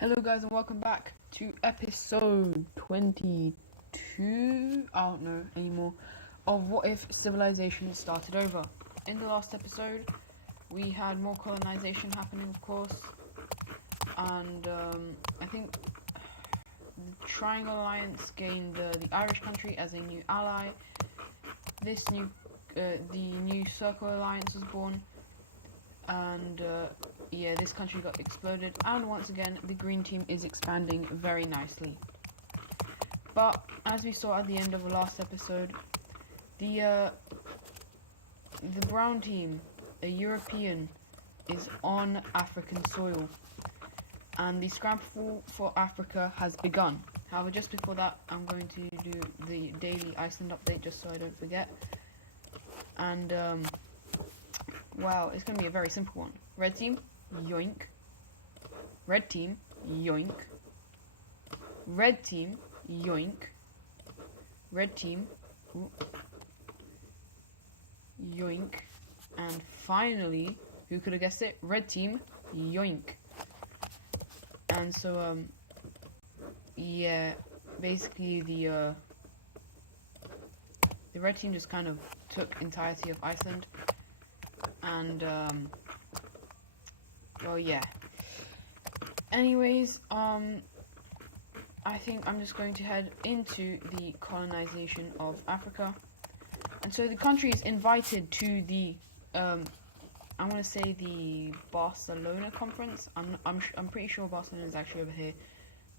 Hello guys and welcome back to episode 22, I don't know anymore, of What If Civilization Started Over. In the last episode, we had more colonization happening, of course, and I think the Triangle Alliance gained the Irish country as a new ally. The new Circle Alliance was born, and this country got exploded, and once again the green team is expanding very nicely. But as we saw at the end of the last episode, the brown team, a European, is on African soil, and the scramble for Africa has begun. However, just before that, I'm going to do the daily Iceland update just so I don't forget. And wow, it's going to be a very simple one. Red team, yoink. Red team, yoink. Red team, yoink. Red team, ooh, yoink. And finally, who could have guessed it? Red team, yoink. And so, basically the red team just kind of took entirety of Iceland. And, well, yeah. Anyways, I think I'm just going to head into the colonization of Africa. And so the country is invited to the, I'm going to say the Barcelona conference. I'm pretty sure Barcelona is actually over here.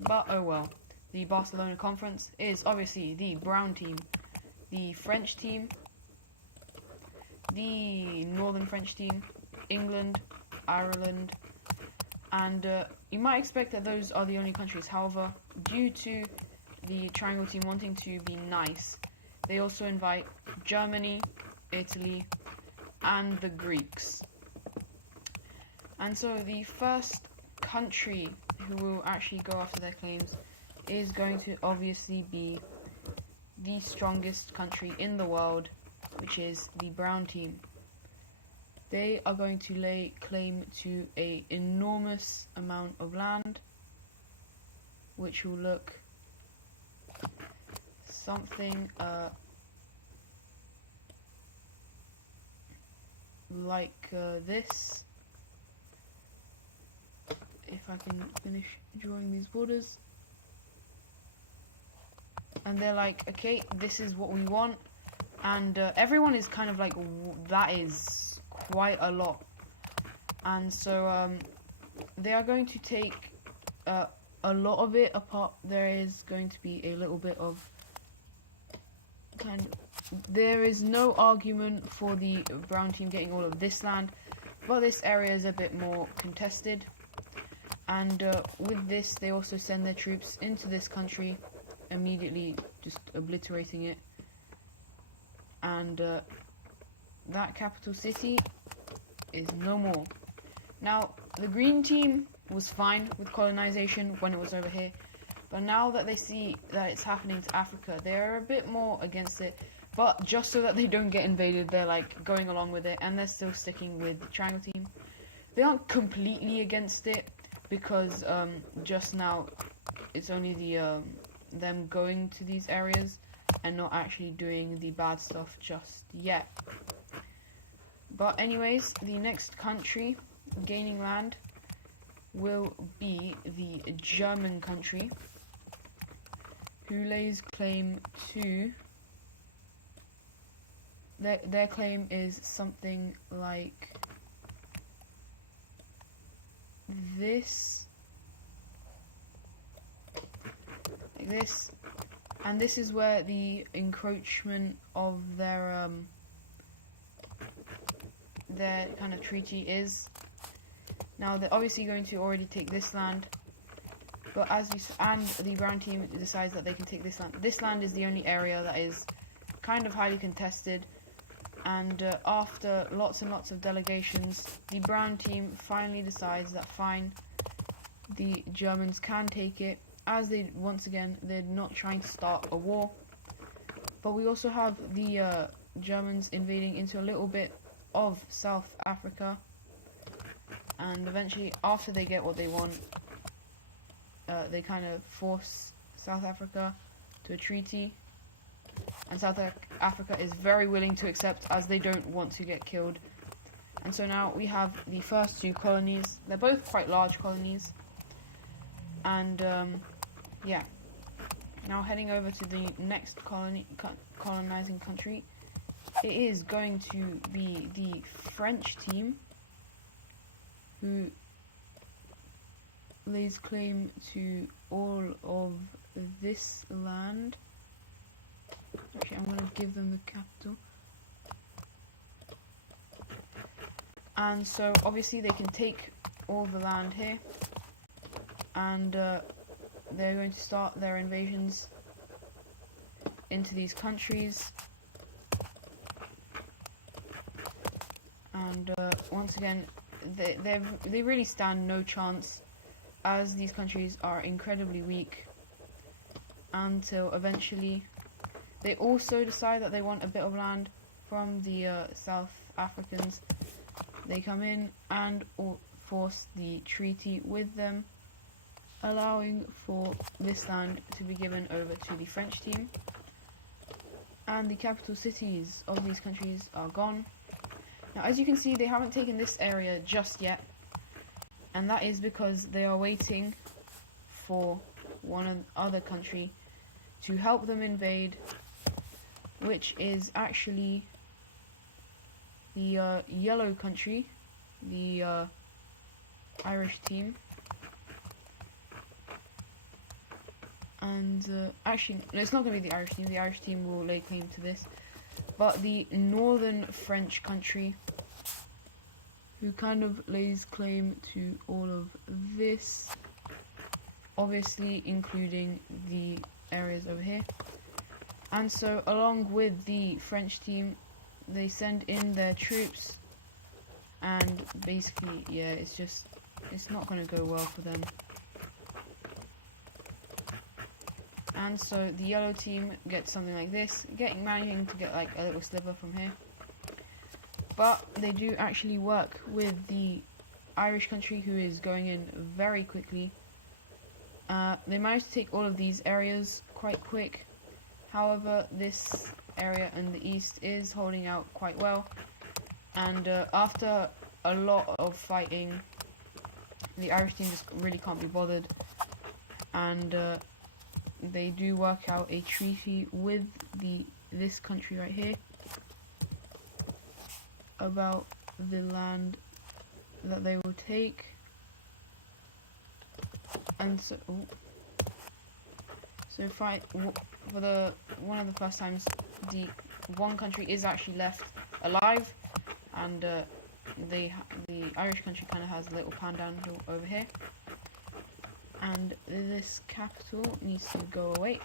But, oh well. The Barcelona conference is obviously the brown team, the French team, the Northern French team, England, Ireland, and you might expect that those are the only countries. However, due to the Triangle team wanting to be nice, they also invite Germany, Italy, and the Greeks. And so the first country who will actually go after their claims is going to obviously be the strongest country in the world, which is the brown team. They are going to lay claim to an enormous amount of land, which will look something like this. If I can finish drawing these borders. And they're like, okay, this is what we want. And everyone is kind of like, that is quite a lot. And so they are going to take a lot of it apart. There is going to be a little bit of there is no argument for the brown team getting all of this land, but this area is a bit more contested. And with this, they also send their troops into this country, immediately just obliterating it. And that capital city is no more. Now, the green team was fine with colonization when it was over here, but now that they see that it's happening to Africa, they're a bit more against it. But just so that they don't get invaded, they're like going along with it, and they're still sticking with the Triangle team. They aren't completely against it, because just now it's only the them going to these areas and not actually doing the bad stuff just yet. But anyways, the next country gaining land will be the German country, who lays claim to their claim is something like this, and this is where the encroachment of their kind of treaty is. Now they're obviously going to already take this land, but and the brown team decides that they can take this land. This land is the only area that is kind of highly contested, and after lots and lots of delegations, the brown team finally decides that fine, the Germans can take it, as they're not trying to start a war. But we also have the Germans invading into a little bit of South Africa, and eventually, after they get what they want, they kind of force South Africa to a treaty, and South Africa is very willing to accept, as they don't want to get killed. And so now we have the first two colonies. They're both quite large colonies. And yeah, now heading over to the next colonizing country. It is going to be the French team, who lays claim to all of this land. Actually, I'm going to give them the capital. And so obviously they can take all the land here, and they're going to start their invasions into these countries. And once again, they really stand no chance, as these countries are incredibly weak, until eventually they also decide that they want a bit of land from the South Africans. They come in and force the treaty with them, allowing for this land to be given over to the French team. And the capital cities of these countries are gone. Now, as you can see, they haven't taken this area just yet, and that is because they are waiting for one other country to help them invade, which is actually the yellow country, the Irish team. And actually, no, it's not going to be the Irish team. The Irish team will lay claim to this, but the northern French country, who kind of lays claim to all of this, obviously including the areas over here. And so along with the French team, they send in their troops, and basically, yeah, it's not going to go well for them. And so the yellow team gets something like this, managing to get like a little sliver from here. But they do actually work with the Irish country, who is going in very quickly. They managed to take all of these areas quite quick. However, this area in the east is holding out quite well. And after a lot of fighting, the Irish team just really can't be bothered. And they do work out a treaty with this country right here about the land that they will take. And so for one of the first times, the one country is actually left alive, and the Irish country kind of has a little panhandle over here, and this capital needs to go away.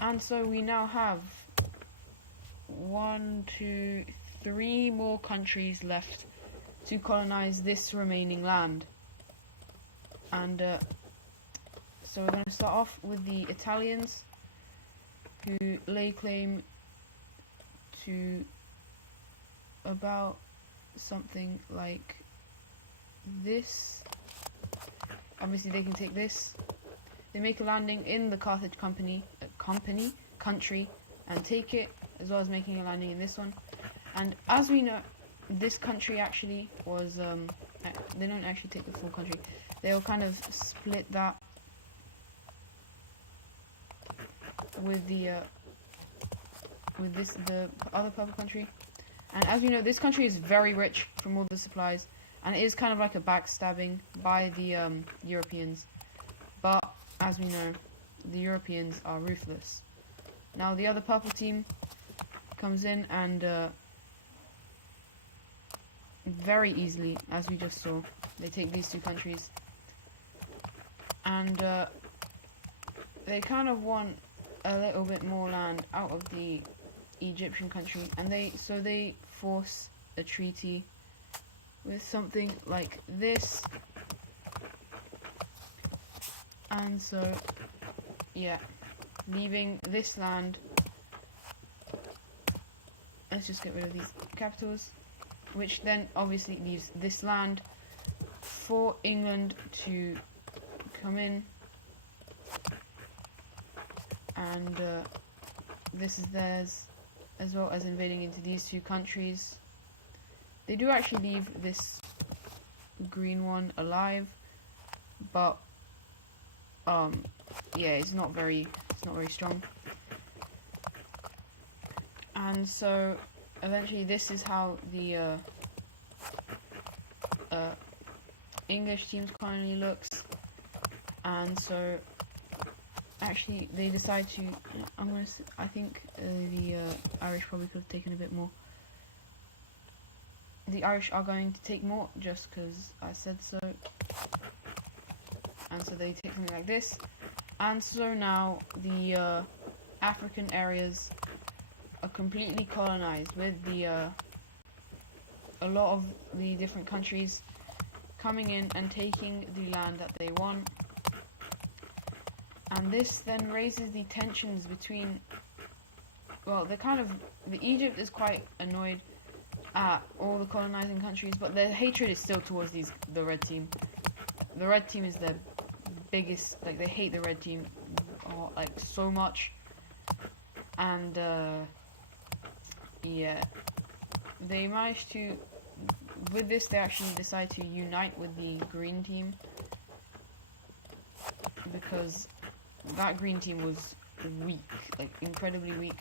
And so we now have 1, 2, 3 more countries left to colonize this remaining land. And so we're going to start off with the Italians, who lay claim to about something like this. Obviously they can take this. They make a landing in the Carthage country, and take it, as well as making a landing in this one. And as we know, this country actually was they don't actually take the full country. They'll kind of split that with the other purple country. And as we know, this country is very rich from all the supplies, and it is kind of like a backstabbing by the Europeans. But as we know, the Europeans are ruthless. Now the other purple team comes in and very easily, as we just saw, they take these two countries, and they kind of want a little bit more land out of the Egyptian country, and they force a treaty with something like this. And so yeah, leaving this land, let's just get rid of these capitals, which then obviously leaves this land for England to come in, and this is theirs, as well as invading into these two countries. They do actually leave this green one alive, but yeah, it's not very strong. And so eventually this is how the English team's colony looks. And so actually they decide to, I think the Irish probably could have taken a bit more. The Irish are going to take more just because I said so. And so they take something like this. And so now the African areas are completely colonized, with the a lot of the different countries coming in and taking the land that they want. And this then raises the tensions between, well, the Egypt is quite annoyed at all the colonizing countries, but their hatred is still towards the red team. The red team is their biggest, like, they hate the red team like so much. And yeah, they managed to, with this they actually decide to unite with the green team, because that green team was weak, like incredibly weak,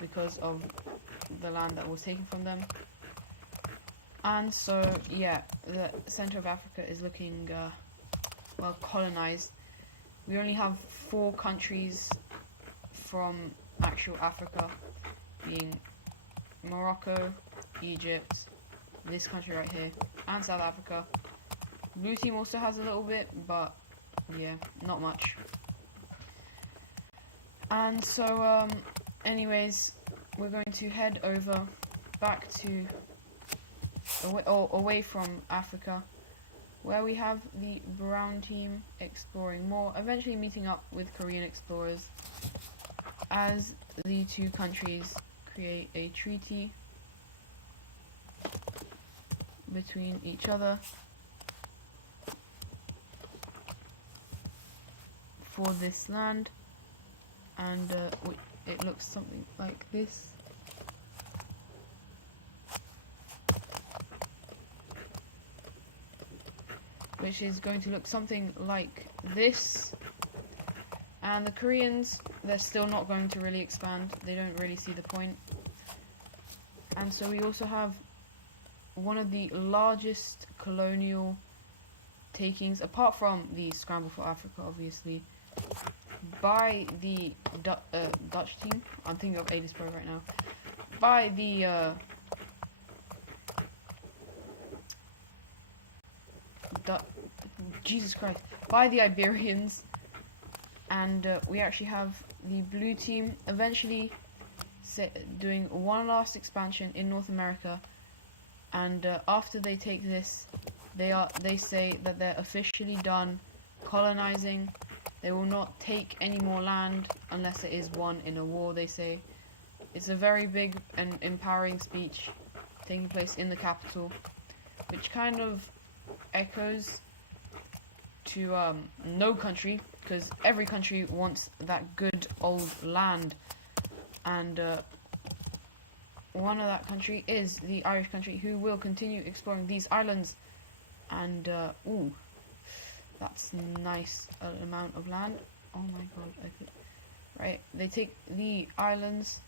because of the land that was taken from them. And so yeah, the center of Africa is looking well colonized. We only have 4 countries from actual Africa, being Morocco, Egypt, this country right here, and South Africa. Blue team also has a little bit, but yeah, not much. And so anyways, we're going to head over back to away from Africa, where we have the brown team exploring more, eventually meeting up with Korean explorers as the two countries create a treaty between each other for this land. And it looks something like this. Which is going to look something like this. And the Koreans, they're still not going to really expand. They don't really see the point. And so we also have one of the largest colonial takings, apart from the Scramble for Africa, obviously, by the Dutch team. I'm thinking of Adis Pro right now. By the Jesus Christ, by the Iberians. And we actually have the blue team eventually doing one last expansion in North America. And after they take this, they say that they're officially done colonizing. They will not take any more land unless it is won in a war, they say. It's a very big and empowering speech taking place in the capital, which kind of echoes to no country, because every country wants that good old land. And one of that country is the Irish country, who will continue exploring these islands. And ooh, that's nice amount of land. Oh my god, right, they take the islands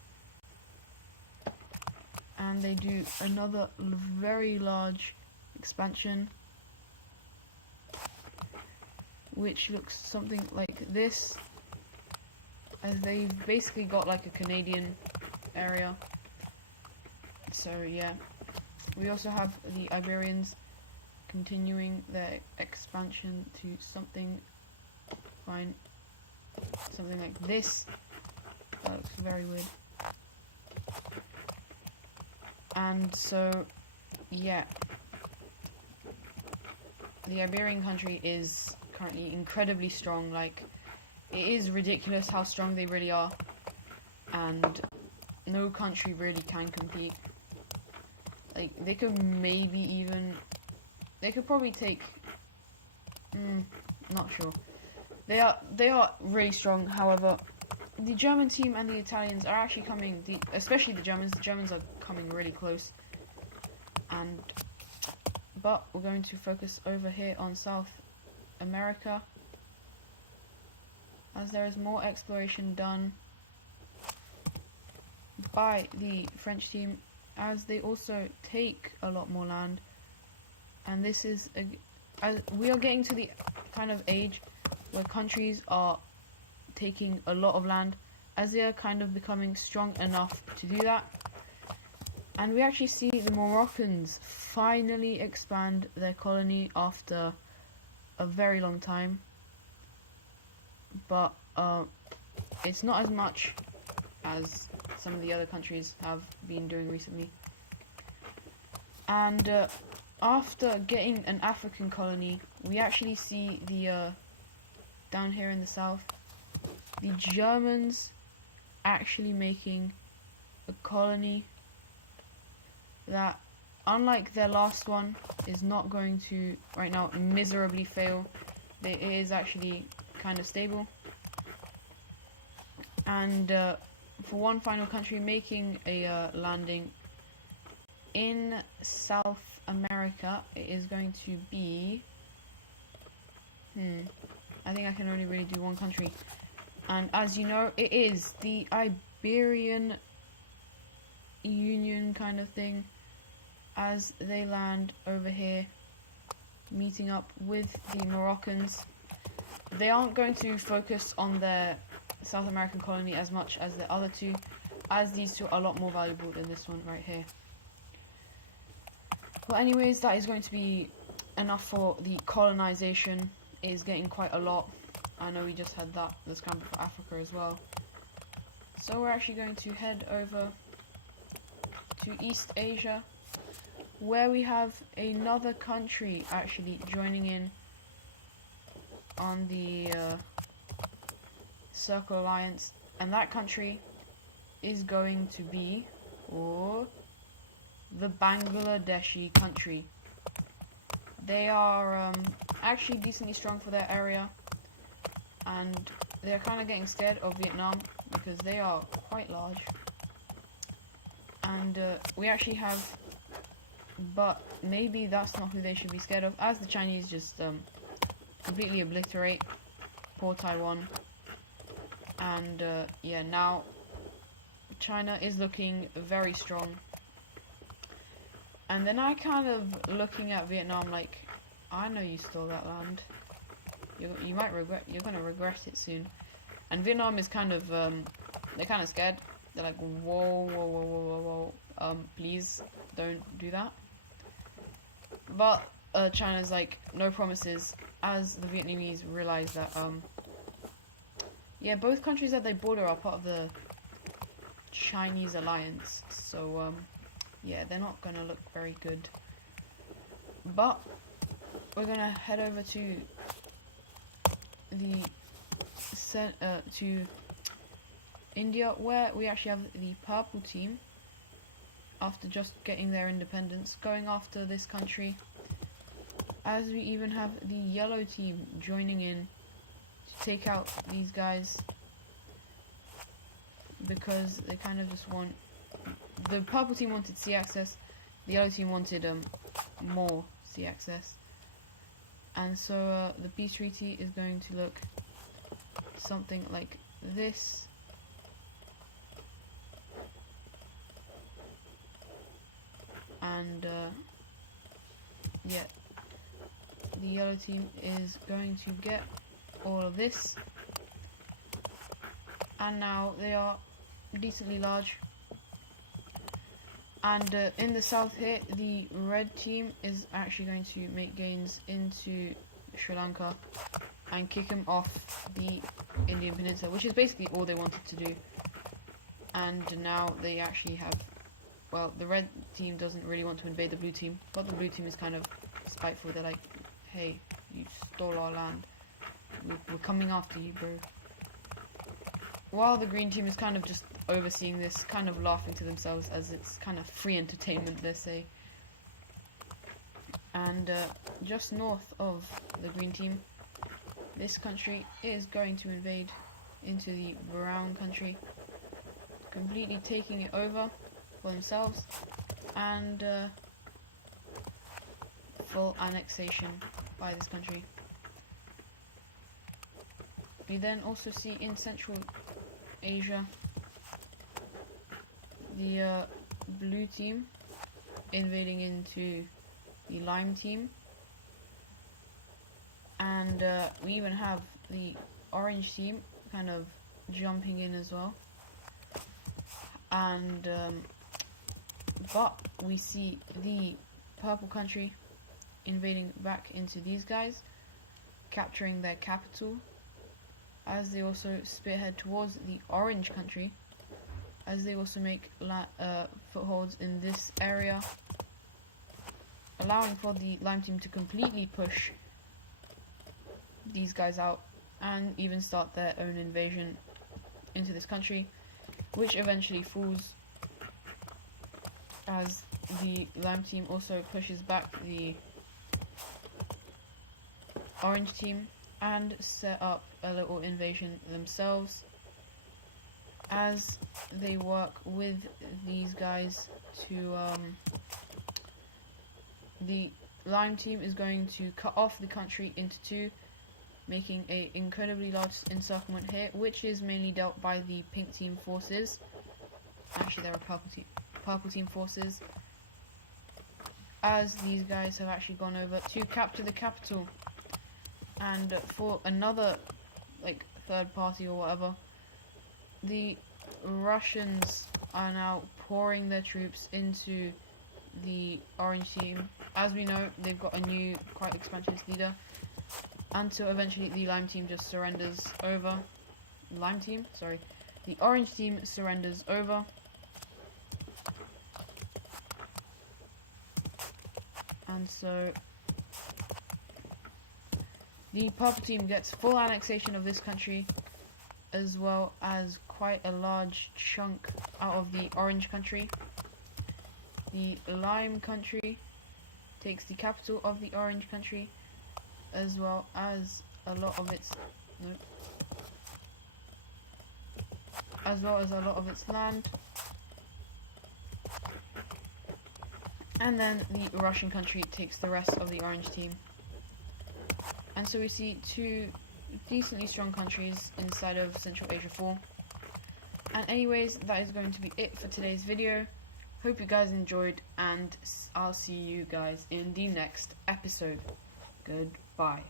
and they do another very large expansion, which looks something like this, as they've basically got like a Canadian area. So yeah, we also have the Iberians continuing their expansion to something fine, something like this. That looks very weird. And so yeah, the Iberian country is currently incredibly strong. Like, it is ridiculous how strong they really are, and no country really can compete. Like, they could probably take, not sure, They are really strong. However, the German team and the Italians are actually coming. Especially the Germans. The Germans are coming really close. But we're going to focus over here on South America, as there is more exploration done by the French team, as they also take a lot more land. And this is as we are getting to the kind of age where countries are taking a lot of land, as they are kind of becoming strong enough to do that. And we actually see the Moroccans finally expand their colony after a very long time, but it's not as much as some of the other countries have been doing recently. And after getting an African colony, we actually see the down here in the south, the Germans actually making a colony that, unlike their last one, is not going to right now miserably fail. It is actually kind of stable. And for one final country making a landing in South America, it is going to be I think I can only really do one country, and as you know, it is the Iberian Union kind of thing, as they land over here meeting up with the Moroccans. They aren't going to focus on their South American colony as much as the other two, as these two are a lot more valuable than this one right here. Well, anyways, that is going to be enough for the colonization. It is getting quite a lot. I know we just had that, the scramble for Africa as well. So we're actually going to head over to East Asia, where we have another country actually joining in on the Circle Alliance, and that country is going to be the Bangladeshi country. They are actually decently strong for their area, and they're kind of getting scared of Vietnam because they are quite large. And we actually have, but maybe that's not who they should be scared of, as the Chinese just completely obliterate poor Taiwan. And yeah, now China is looking very strong. And then I kind of looking at Vietnam like, I know you stole that land. You might regret. You're gonna regret it soon. And Vietnam is kind of they're kind of scared. They're like, whoa, whoa, whoa, whoa, whoa, whoa. Please don't do that. But China's like, no promises, as the Vietnamese realize that yeah, both countries that they border are part of the Chinese alliance. So yeah, they're not gonna look very good. But we're gonna head over to to India, where we actually have the purple team, after just getting their independence, going after this country, as we even have the yellow team joining in to take out these guys, because they kind of just want, the purple team wanted sea access, the yellow team wanted more sea access. And so the peace treaty is going to look something like this. And yeah, the yellow team is going to get all of this, and now they are decently large. And in the south here, the red team is actually going to make gains into Sri Lanka and kick them off the Indian Peninsula, which is basically all they wanted to do. And now they actually have, well, the red team doesn't really want to invade the blue team, but the blue team is kind of spiteful. They're like, hey, you stole our land. We're coming after you, bro. While the green team is kind of just overseeing this, kind of laughing to themselves, as it's kind of free entertainment, they say. And just north of the green team, this country is going to invade into the brown country, completely taking it over for themselves, and full annexation by this country. We then also see in Central Asia the blue team invading into the lime team, and we even have the orange team kind of jumping in as well, and but we see the purple country invading back into these guys, capturing their capital, as they also spearhead towards the orange country, as they also make footholds in this area, allowing for the lime team to completely push these guys out and even start their own invasion into this country, which eventually falls as the lime team also pushes back the orange team and set up a little invasion themselves, as they work with these guys to the lime team is going to cut off the country into two, making a incredibly large encirclement here, which is mainly dealt by the pink team forces. Actually, there are purple team forces, as these guys have actually gone over to capture the capital. And for another, like, third party or whatever, the Russians are now pouring their troops into the orange team. As we know, they've got a new, quite expansionist leader, until eventually the lime team just surrenders over. The orange team surrenders over, and so the purple team gets full annexation of this country, as well as quite a large chunk out of the orange country. The lime country takes the capital of the orange country, as well as a lot of its land. And then the Russian country takes the rest of the orange team. And so we see two decently strong countries inside of Central Asia 4. And anyways, that is going to be it for today's video. Hope you guys enjoyed, and I'll see you guys in the next episode. Goodbye.